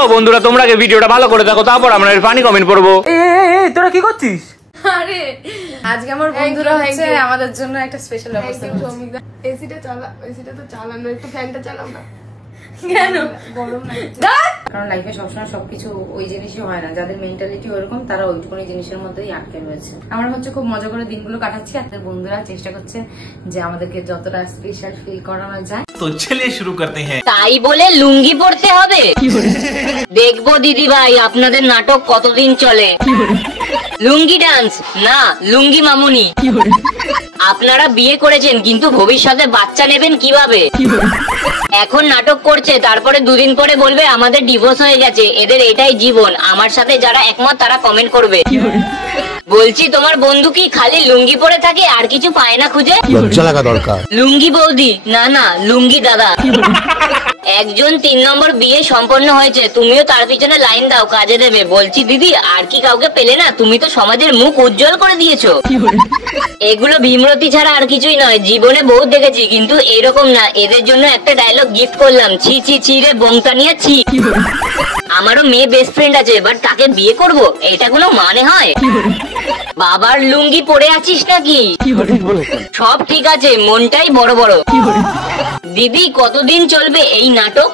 তো বন্ধুরা তোমরা আগে ভিডিওটা ভালো করে দেখো, তারপর আমরা এর ফানি কমেন্ট করবো। তোরা কি করছিস? আরে আজকে আমার বন্ধুরা হচ্ছে আমাদের জন্য একটা স্পেশাল ব্যবস্থা করেছে। এসিটা চালা, এসিটা তো চালানো, একটু ফ্যানটা চালাও না। কেন? গরম লাগে। কারণ লাইফে সবসময় সবকিছু ওই জিনিসই হয় না, যাদের মেন্টালিটি ওইরকম তারা ওইটুকুনি জিনিসের মধ্যেই আটকে রয়েছে। আমরা হচ্ছে খুব মজা করে দিনগুলো কাটাচ্ছি, আর বন্ধুরা চেষ্টা করছে যে আমাদেরকে যতটা স্পেশাল ফিল করানো যায়। তো চলিয়ে শুরু করতে হ্যাঁ। তাই বলে লুঙ্গি পড়তে হবে? দেখবো দিদি ভাই আপনাদের নাটক কতদিন চলে। লুঙ্গি ডান্স না, লুঙ্গি মামুনি। আপনারা বিয়ে করেছেন কিন্তু ভবিষ্যতে বাচ্চা নেবেন কিভাবে? এখন নাটক করছে, তারপরে দুদিন পরে বলবে আমাদের ডিভোর্স হয়ে গেছে। এদের এটাই জীবন। আমার সাথে যারা একমত তারা কমেন্ট করবে। বলছি তোমার বন্ধু কি খালি লুঙ্গি পরে থাকে, আর কিছু পায় না খুঁজে? লজ্জা লাগা দরকার। লুঙ্গি বৌদি না না, লুঙ্গি দাদা। একজন 3 নম্বর বিয়ে সম্পন্ন হয়েছে, তুমিও তার পিছনে লাইন দাও, কাজে দেবে। বলছি দিদি আর কি কাউকে পেলে না? তুমি তো সমাজের মুখ উজ্জ্বল করে দিয়েছো। এগুলো ভীমরতি ছাড়া আর কিছুই নয়। জীবনে বহুত দেখেছি কিন্তু এইরকম না। এদের জন্য একটা ডায়লগ গিফট করলাম, ছি ছি ছি রে বংতা নিয়ে ছি। আমারও মেয়ে বেস্ট ফ্রেন্ড আছে, বাট তাকে বিয়ে করব এটা কোনো মানে হয়? বাবার লুঙ্গি পরে আছিস নাকি? সব ঠিক আছে, মনটাই বড় বড়। দিদি কতদিন চলবে এই নাটক?